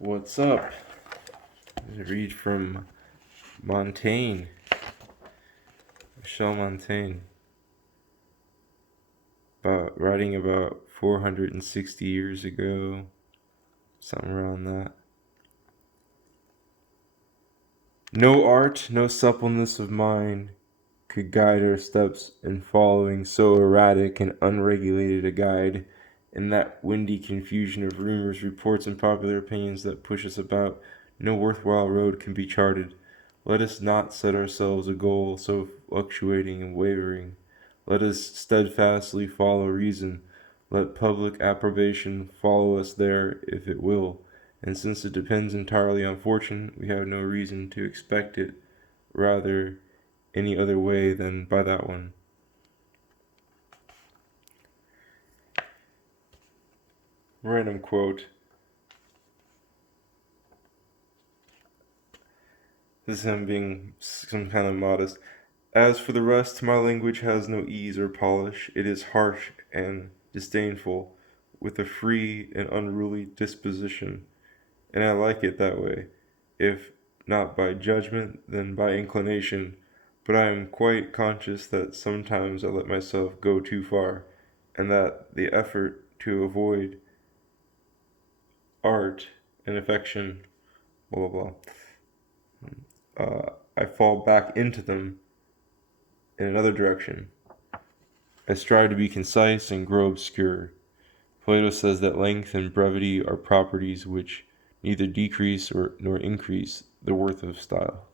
What's up? I read from Montaigne, Montaigne, writing about 460 years ago, something around that. No art, no suppleness of mind could guide our steps in following so erratic and unregulated a guide, in that windy confusion of rumors, reports, and popular opinions that push us about. No worthwhile road can be charted. Let us not set ourselves a goal so fluctuating and wavering. Let us steadfastly follow reason. Let public approbation follow us there if it will. And since it depends entirely on fortune, we have no reason to expect it rather any other way than by that one. Random quote. This is him being some kind of modest. As for the rest, my language has no ease or polish. It is harsh and disdainful, with a free and unruly disposition, and I like it that way, if not by judgment, then by inclination. But I am quite conscious that sometimes I let myself go too far, and that the effort to avoid art and affection, blah blah blah, I fall back into them in another direction. I strive to be concise and grow obscure. Plato says that length and brevity are properties which neither decrease nor increase the worth of style.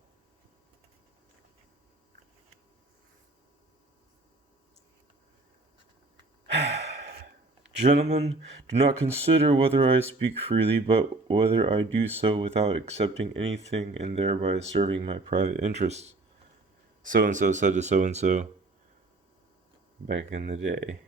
Gentlemen, do not consider whether I speak freely, but whether I do so without accepting anything and thereby serving my private interests. So-and-so said to so-and-so back in the day.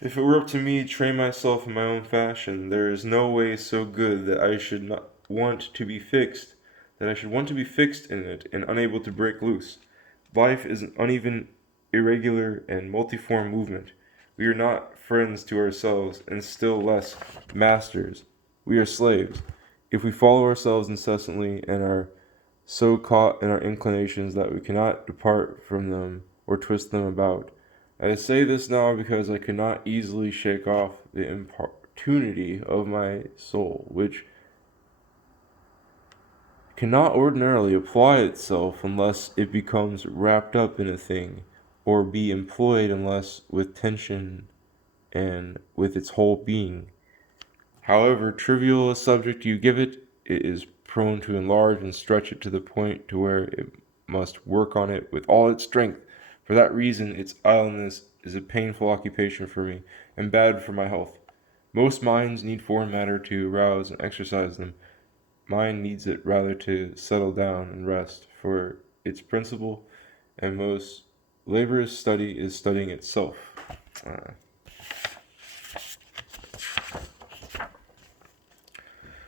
If it were up to me to train myself in my own fashion, there is no way so good that I should not want to be fixed, in it and unable to break loose. Life is an uneven, irregular, and multiform movement. We are not friends to ourselves, and still less masters. We are slaves. If we follow ourselves incessantly and are so caught in our inclinations that we cannot depart from them or twist them about. I say this now because I cannot easily shake off the importunity of my soul, which cannot ordinarily apply itself unless it becomes wrapped up in a thing, or be employed unless with tension and with its whole being. However trivial a subject you give it, it is prone to enlarge and stretch it to the point to where it must work on it with all its strength. For that reason, its idleness is a painful occupation for me, and bad for my health. Most minds need foreign matter to arouse and exercise them. Mine needs it rather to settle down and rest, for its principal and most laborious study is studying itself.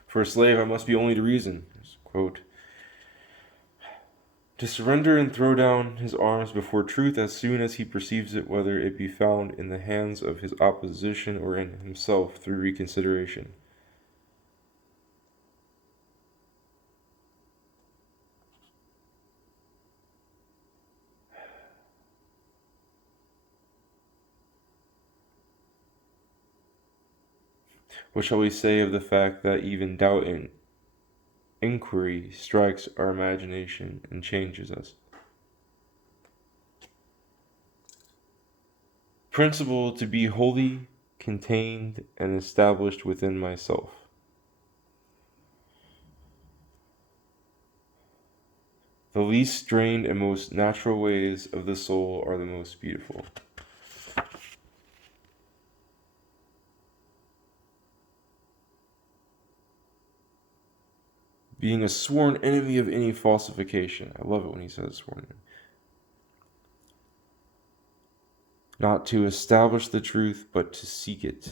For a slave, I must be only to reason. Quote, to surrender and throw down his arms before truth as soon as he perceives it, whether it be found in the hands of his opposition or in himself through reconsideration. What shall we say of the fact that even doubt and inquiry strikes our imagination and changes us? Principle to be wholly contained and established within myself. The least strained and most natural ways of the soul are the most beautiful. Being a sworn enemy of any falsification. I love it when he says sworn enemy. Not to establish the truth, but to seek it.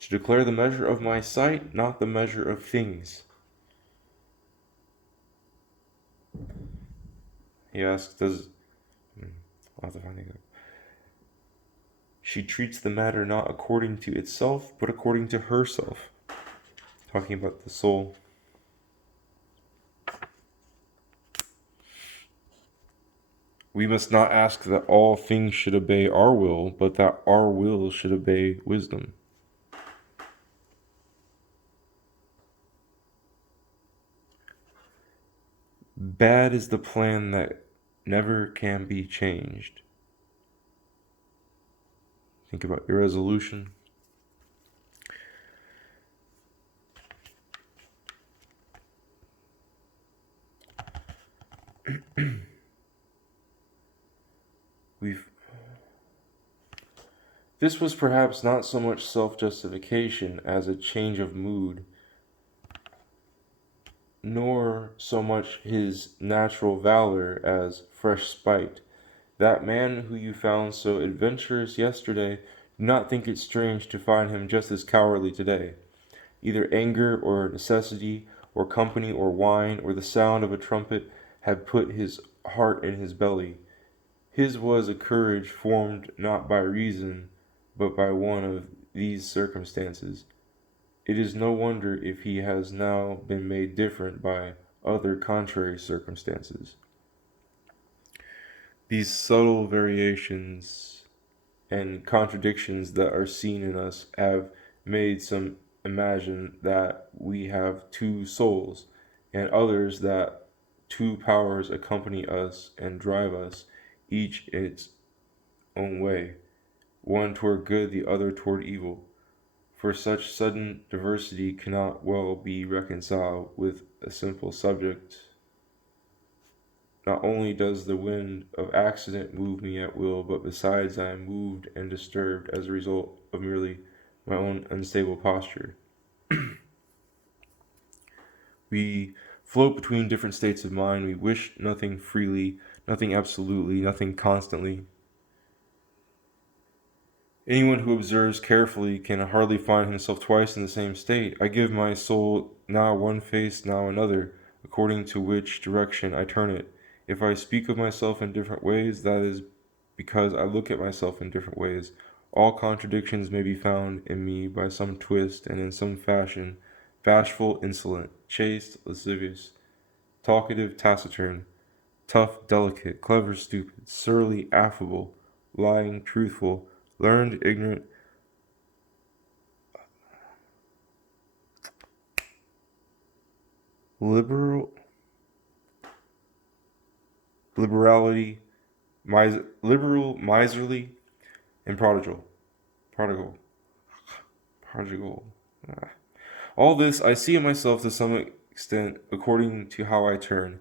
To declare the measure of my sight, not the measure of things. He asks, I'll have to find it. She treats the matter not according to itself, but according to herself. Talking about the soul. We must not ask that all things should obey our will, but that our will should obey wisdom. Bad is the plan that never can be changed. Think about irresolution. This was perhaps not so much self-justification as a change of mood, nor so much his natural valor as fresh spite. That man who you found so adventurous yesterday, do not think it strange to find him just as cowardly today. Either anger or necessity, or company or wine, or the sound of a trumpet had put his heart in his belly. His was a courage formed not by reason, but by one of these circumstances. It is no wonder if he has now been made different by other contrary circumstances. These subtle variations and contradictions that are seen in us have made some imagine that we have two souls, and others that two powers accompany us and drive us, each in its own way, one toward good, the other toward evil. For such sudden diversity cannot well be reconciled with a simple subject. Not only does the wind of accident move me at will, but besides I am moved and disturbed as a result of merely my own unstable posture. We float between different states of mind. We wish nothing freely, nothing absolutely, nothing constantly. Anyone who observes carefully can hardly find himself twice in the same state. I give my soul now one face, now another, according to which direction I turn it. If I speak of myself in different ways, that is because I look at myself in different ways. All contradictions may be found in me by some twist and in some fashion: bashful, insolent, chaste, lascivious, talkative, taciturn, tough, delicate, clever, stupid, surly, affable, lying, truthful, learned, ignorant, liberal, liberality, liberal, miserly, and prodigal. Prodigal. Prodigal. Ah. All this I see in myself to some extent according to how I turn,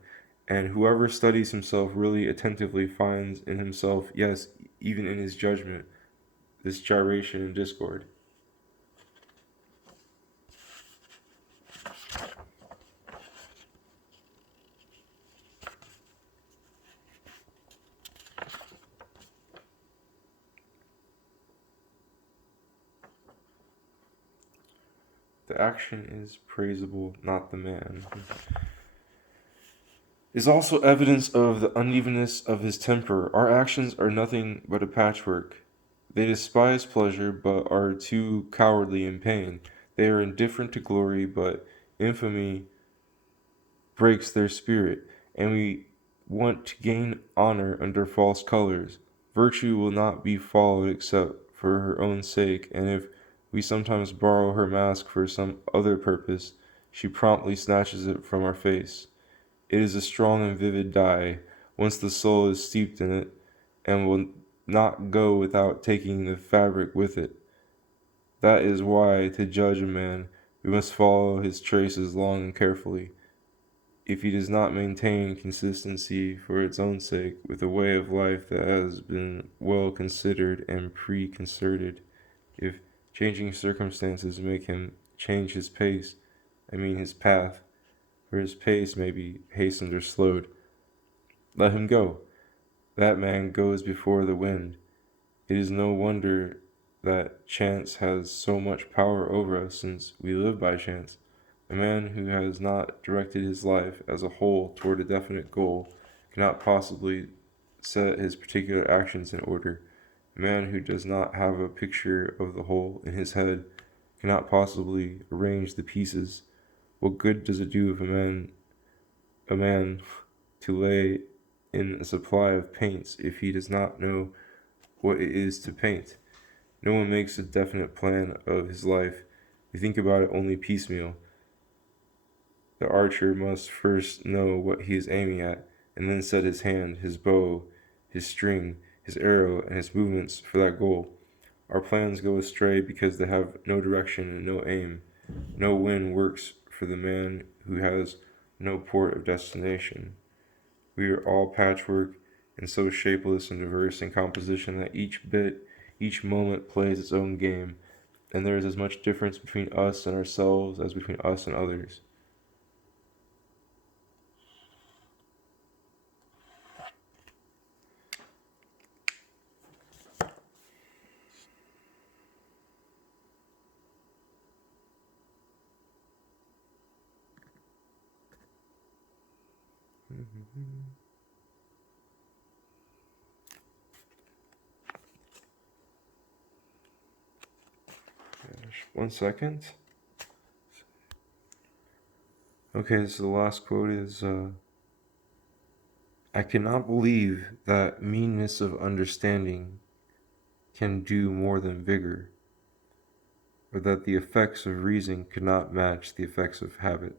and whoever studies himself really attentively finds in himself, yes, even in his judgment, this gyration and discord. The action is praisable, not the man. Is also evidence of the unevenness of his temper. Our actions are nothing but a patchwork. They despise pleasure, but are too cowardly in pain. They are indifferent to glory, but infamy breaks their spirit, and we want to gain honor under false colors. Virtue will not be followed except for her own sake, and if we sometimes borrow her mask for some other purpose, she promptly snatches it from our face. It is a strong and vivid dye, once the soul is steeped in it, and will not go without taking the fabric with it. That is why, to judge a man, we must follow his traces long and carefully. If he does not maintain consistency for its own sake with a way of life that has been well considered and preconcerted, if changing circumstances make him change his pace, I mean his path, for his pace may be hastened or slowed, let him go. That man goes before the wind. It is no wonder that chance has so much power over us, since we live by chance. A man who has not directed his life as a whole toward a definite goal cannot possibly set his particular actions in order. A man who does not have a picture of the whole in his head cannot possibly arrange the pieces. What good does it do if a man to lay in a supply of paints if he does not know what it is to paint? No one makes a definite plan of his life. We think about it only piecemeal. The archer must first know what he is aiming at, and then set his hand, his bow, his string, his arrow, and his movements for that goal. Our plans go astray because they have no direction and no aim. No wind works for the man who has no port of destination. We are all patchwork, and so shapeless and diverse in composition that each bit, each moment plays its own game, and there is as much difference between us and ourselves as between us and others. One second. Okay, so the last quote is I cannot believe that meanness of understanding can do more than vigor, or that the effects of reason could not match the effects of habit.